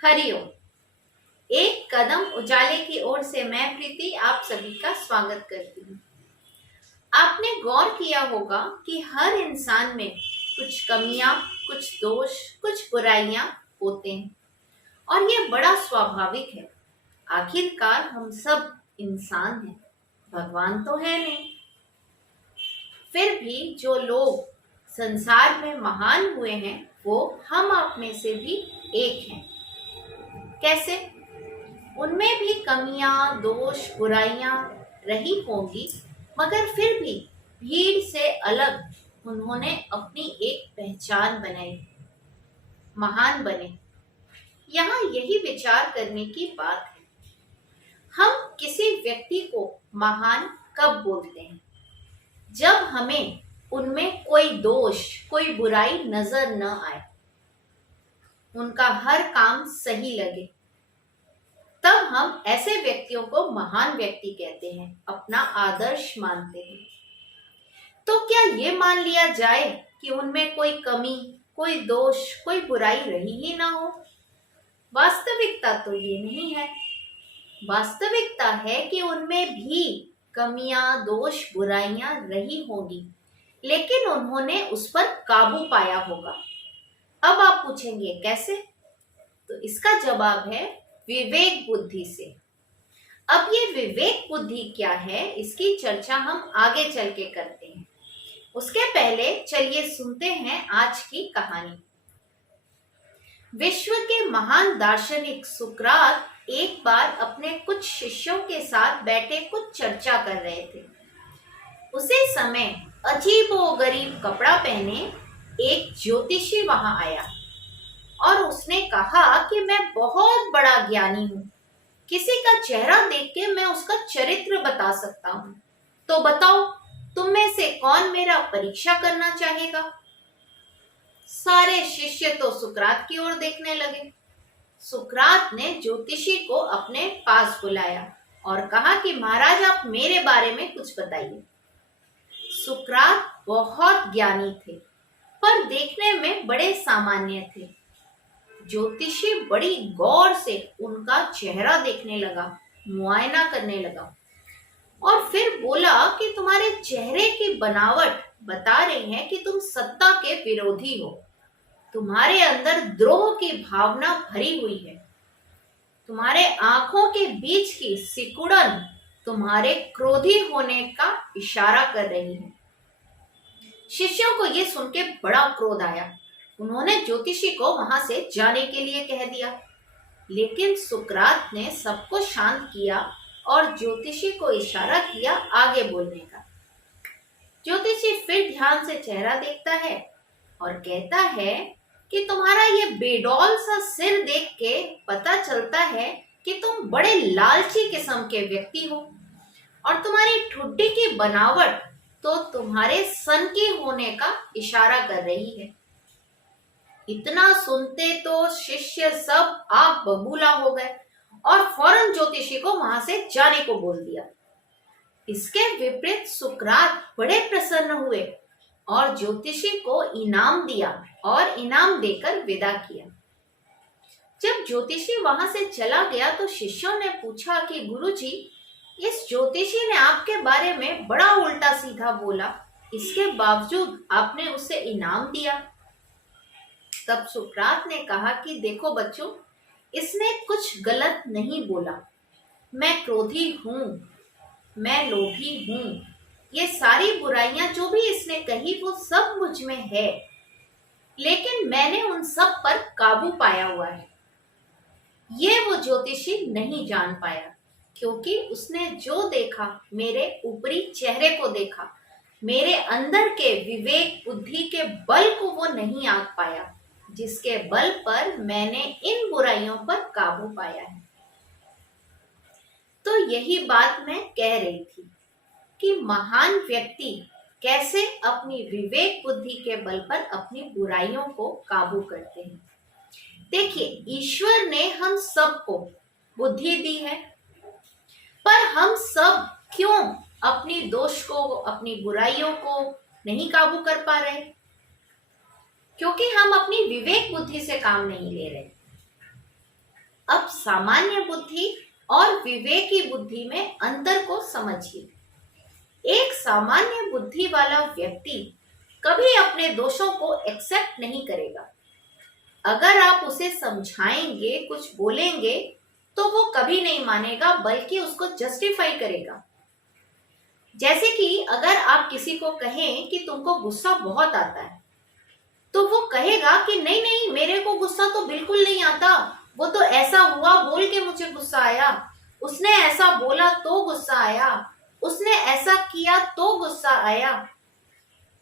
हरिओम। एक कदम उजाले की ओर से मैं प्रीति आप सभी का स्वागत करती हूँ। आपने गौर किया होगा कि हर इंसान में कुछ कमियां, कुछ दोष, कुछ बुराइयां होते हैं और ये बड़ा स्वाभाविक है। आखिरकार हम सब इंसान हैं, भगवान तो है नहीं। फिर भी जो लोग संसार में महान हुए हैं वो हम आप में से भी एक हैं। कैसे? उनमें भी कमियां, दोष, बुराइयां रही होंगी, मगर फिर भी भीड़ से अलग उन्होंने अपनी एक पहचान बनाई, महान बने। यहाँ यही विचार करने की बात है। हम किसी व्यक्ति को महान कब बोलते हैं? जब हमें उनमें कोई दोष, कोई बुराई नजर न आए, उनका हर काम सही लगे, तब हम ऐसे व्यक्तियों को महान व्यक्ति कहते हैं, अपना आदर्श मानते हैं। तो क्या ये मान लिया जाए कि उनमें कोई कमी, कोई दोष, कोई बुराई रही ही ना हो? वास्तविकता तो ये नहीं है। वास्तविकता है कि उनमें भी कमियां, दोष, बुराइयां रही होंगी, लेकिन उन्होंने उस पर काबू पाया होगा। अब आप पूछेंगे कैसे? तो इसका जवाब है विवेक बुद्धि से। अब ये विवेक बुद्धि क्या है, इसकी चर्चा हम आगे चल के करते हैं। उसके पहले चलिए सुनते हैं आज की कहानी। विश्व के महान दार्शनिक सुकरात एक बार अपने कुछ शिष्यों के साथ बैठे कुछ चर्चा कर रहे थे। उसी समय अजीबोगरीब कपड़ा पहने एक ज्योतिषी वहां आया और उसने कहा कि मैं बहुत बड़ा ज्ञानी हूँ। किसी का चेहरा देख के मैं उसका चरित्र बता सकता हूँ। तो बताओ, तुम में से कौन मेरा परीक्षा करना चाहेगा? सारे शिष्य तो सुकरात की ओर देखने लगे। सुकरात ने ज्योतिषी को अपने पास बुलाया और कहा कि महाराज, आप मेरे बारे में कुछ बताइए। सुकरात बहुत ज्ञानी थे, पर देखने में बड़े सामान्य थे। ज्योतिषी बड़ी गौर से उनका चेहरा देखने लगा, मुआयना करने लगा और फिर बोला कि तुम्हारे चेहरे की बनावट बता रही है कि तुम सत्ता के विरोधी हो। तुम्हारे अंदर द्रोह की भावना भरी हुई है। तुम्हारे आंखों के बीच की सिकुड़न तुम्हारे क्रोधी होने का इशारा कर रही है। शिष्यों को यह सुन के बड़ा क्रोध आया। उन्होंने ज्योतिषी को वहां से जाने के लिए कह दिया, लेकिन सुकरात ने सबको शांत किया और ज्योतिषी को इशारा किया आगे बोलने का। ज्योतिषी फिर ध्यान से चेहरा देखता है और कहता है कि तुम्हारा ये बेडौल सा सिर देख के पता चलता है कि तुम बड़े लालची किस्म के व्यक्ति हो और तुम्हारी ठुड्डी की बनावट तो तुम्हारे सनकी होने का इशारा कर रही है। इतना सुनते तो शिष्य सब आग बबूला हो गए और फौरन ज्योतिषी को वहां से जाने को बोल दिया। इसके विपरीत सुकरात बड़े प्रसन्न हुए और ज्योतिषी को इनाम दिया और इनाम देकर विदा किया। जब ज्योतिषी वहां से चला गया तो शिष्यों ने पूछा कि गुरुजी, इस ज्योतिषी ने आपके बारे में बड़ा उल्टा सीधा बोला, इसके बावजूद आपने उसे इनाम दिया। तब सुकरात ने कहा कि देखो बच्चों, इसने कुछ गलत नहीं बोला। मैं क्रोधी हूँ, मैं लोभी हूँ, ये सारी बुराइयां जो भी इसने कही वो सब मुझ में है, लेकिन मैंने उन सब पर काबू पाया हुआ है। ये वो ज्योतिषी नहीं जान पाया, क्योंकि उसने जो देखा, मेरे ऊपरी चेहरे को देखा, मेरे अंदर के विवेक बुद्धि के बल को वो नहीं आंक पाया, जिसके बल पर मैंने इन बुराइयों पर काबू पाया है। तो यही बात मैं कह रही थी कि महान व्यक्ति कैसे अपनी विवेक बुद्धि के बल पर अपनी बुराइयों को काबू करते हैं। देखिए, ईश्वर ने हम सबको बुद्धि दी है, पर हम सब क्यों अपनी दोष को, अपनी बुराइयों को नहीं काबू कर पा रहे? क्योंकि हम अपनी विवेक बुद्धि से काम नहीं ले रहे। अब सामान्य बुद्धि और विवेकी बुद्धि में अंतर को समझिए। एक सामान्य बुद्धि वाला व्यक्ति कभी अपने दोषों को एक्सेप्ट नहीं करेगा। अगर आप उसे समझाएंगे, कुछ बोलेंगे, तो वो कभी नहीं मानेगा, बल्कि उसको जस्टिफाई करेगा। जैसे कि अगर आप किसी को कहें कि तुमको गुस्सा बहुत आता है, तो वो कहेगा कि नहीं नहीं, मेरे को गुस्सा तो बिल्कुल नहीं आता, वो तो ऐसा हुआ बोल के मुझे गुस्सा आया, उसने ऐसा बोला तो गुस्सा आया, उसने ऐसा किया तो गुस्सा आया।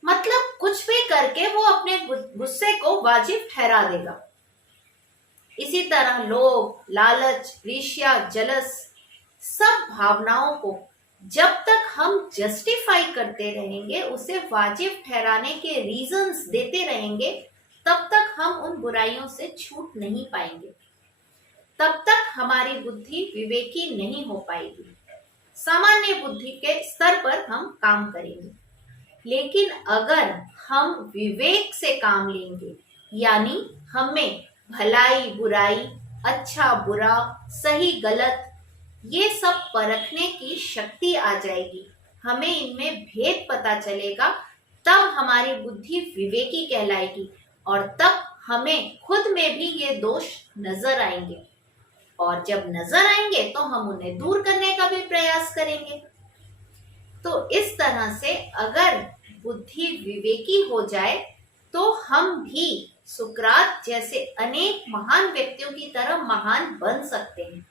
मतलब कुछ भी करके वो अपने गुस्से को वाजिब ठहरा देगा। इसी तरह लोभ, लालच, ईर्ष्या, जलस, सब भावनाओं को जब तक हम जस्टिफाई करते रहेंगे, उसे वाजिब ठहराने के रीजंस देते रहेंगे, तब तक हम उन बुराइयों से छूट नहीं पाएंगे। तब तक हमारी बुद्धि विवेकी नहीं हो पाएगी। सामान्य बुद्धि के स्तर पर हम काम करेंगे। लेकिन अगर हम विवेक से काम लेंगे, यानी हमें भलाई बुराई, अच्छा बुरा, सही गलत, ये सब परखने की शक्ति आ जाएगी, हमें इनमें भेद पता चलेगा, तब हमारी बुद्धि विवेकी कहलाएगी और तब हमें खुद में भी ये दोष नजर आएंगे। और जब नजर आएंगे तो हम उन्हें दूर करने का भी प्रयास करेंगे। तो इस तरह से अगर बुद्धि विवेकी हो जाए तो हम भी सुकरात जैसे अनेक महान व्यक्तियों की तरह महान बन सकते हैं।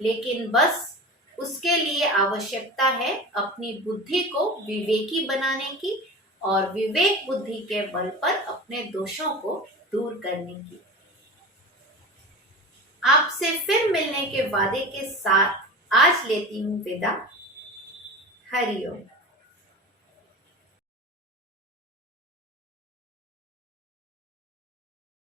लेकिन बस उसके लिए आवश्यकता है अपनी बुद्धि को विवेकी बनाने की और विवेक बुद्धि के बल पर अपने दोषों को दूर करने की। आपसे फिर मिलने के वादे के साथ आज लेती हूँ विदा। हरिओम।